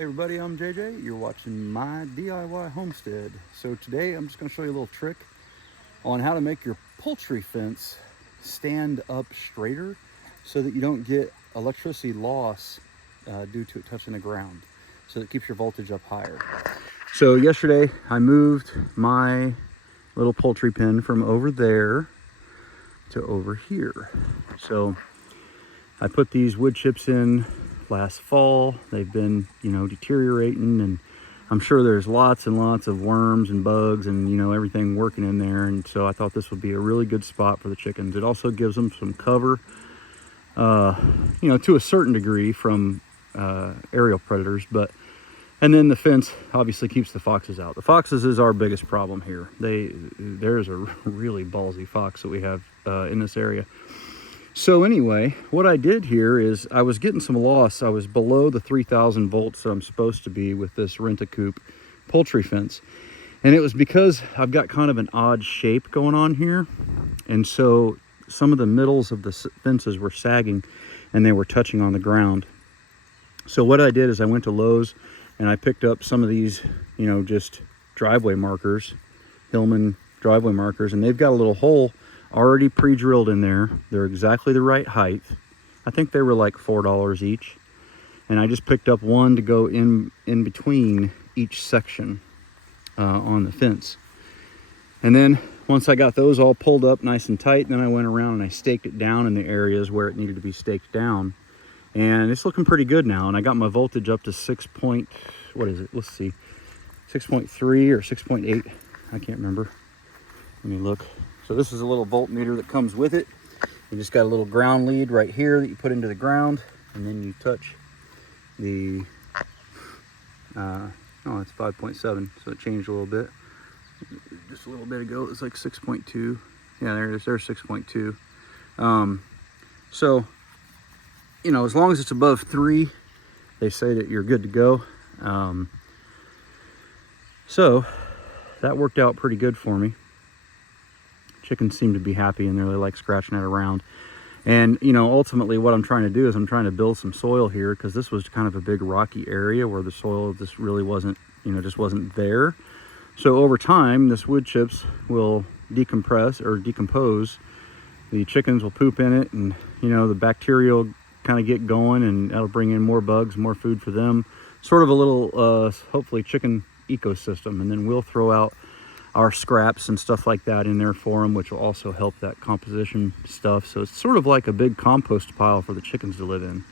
Hey everybody, I'm JJ. You're watching my DIY homestead. So today I'm just going to show you a little trick on how to make your poultry fence stand up straighter so that you don't get electricity loss due to it touching the ground. So that keeps your voltage up higher. So yesterday I moved my little poultry pen from over there to over here. So I put these wood chips in last fall. They've been, deteriorating, and I'm sure there's lots and lots of worms and bugs and, everything working in there. And so I thought this would be a really good spot for the chickens. It also gives them some cover, to a certain degree from aerial predators, and then the fence obviously keeps the foxes out. The foxes is our biggest problem here. There's a really ballsy fox that we have in this area. So anyway, what I did here is I was getting some loss. I was below the 3,000 volts that I'm supposed to be with this rent-a-coop poultry fence. And it was because I've got kind of an odd shape going on here. And so some of the middles of the fences were sagging and they were touching on the ground. So what I did is I went to Lowe's and I picked up some of these, just driveway markers, Hillman driveway markers, and they've got a little hole already pre-drilled in there. They're exactly the right height. I think they were like $4 each. And I just picked up one to go in between each section on the fence. And then once I got those all pulled up nice and tight, then I went around and I staked it down in the areas where it needed to be staked down. And it's looking pretty good now. And I got my voltage up to 6.3 or 6.8. I can't remember. Let me look. So this is a little voltmeter that comes with it. You just got a little ground lead right here that you put into the ground, and then you touch the, it's 5.7, so it changed a little bit. Just a little bit ago, it was like 6.2. Yeah, there it is, there's 6.2. So, as long as it's above 3, they say that you're good to go. So that worked out pretty good for me. Chickens seem to be happy and they really like scratching it around. And ultimately what I'm trying to do is I'm trying to build some soil here, because this was kind of a big rocky area where the soil just really wasn't, just wasn't there. So over time, this wood chips will decompress or decompose. The chickens will poop in it, and the bacteria will kind of get going, and that'll bring in more bugs, more food for them. Sort of a little hopefully chicken ecosystem. And then we'll throw out our scraps and stuff like that in there for them, which will also help that composition stuff. So it's sort of like a big compost pile for the chickens to live in,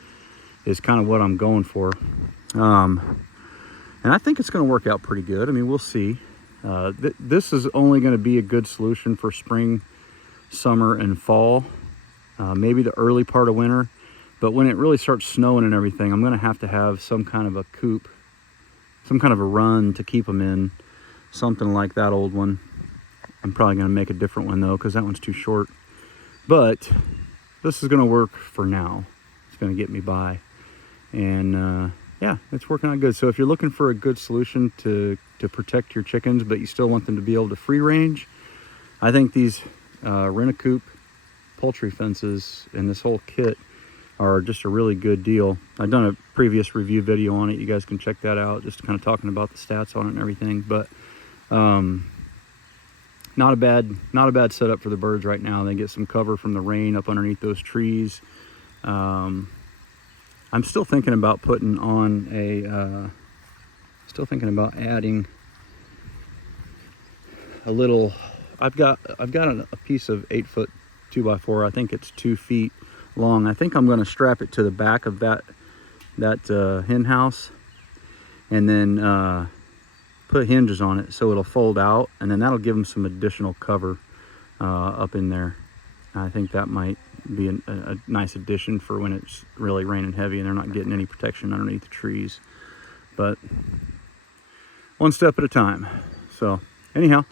is kind of what I'm going for. And I think it's going to work out pretty good. I mean, we'll see. This is only going to be a good solution for spring, summer, and fall, maybe the early part of winter. But when it really starts snowing and everything, I'm going to have some kind of a coop, some kind of a run to keep them in. Something like that old one. I'm probably going to make a different one though, because that one's too short. But this is going to work for now. It's going to get me by. And yeah, it's working out good. So if you're looking for a good solution to protect your chickens, but you still want them to be able to free range, I think these rent-a-coop poultry fences and this whole kit are just a really good deal. I've done a previous review video on it. You guys can check that out, just kind of talking about the stats on it and everything. But not a bad setup for the birds right now. They get some cover from the rain up underneath those trees. I'm still thinking about putting on adding a little. I've got a piece of 8-foot 2x4. I think it's 2 feet long. I think I'm going to strap it to the back of that hen house, and then put hinges on it so it'll fold out, and then that'll give them some additional cover up in there. I think that might be a nice addition for when it's really raining heavy and they're not getting any protection underneath the trees. But one step at a time. So anyhow,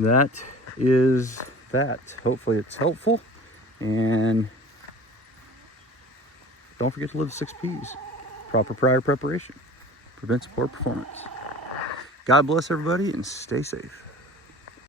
that is that. Hopefully it's helpful, and don't forget to live the 6 P's. Proper prior preparation prevents poor performance. God bless everybody and stay safe.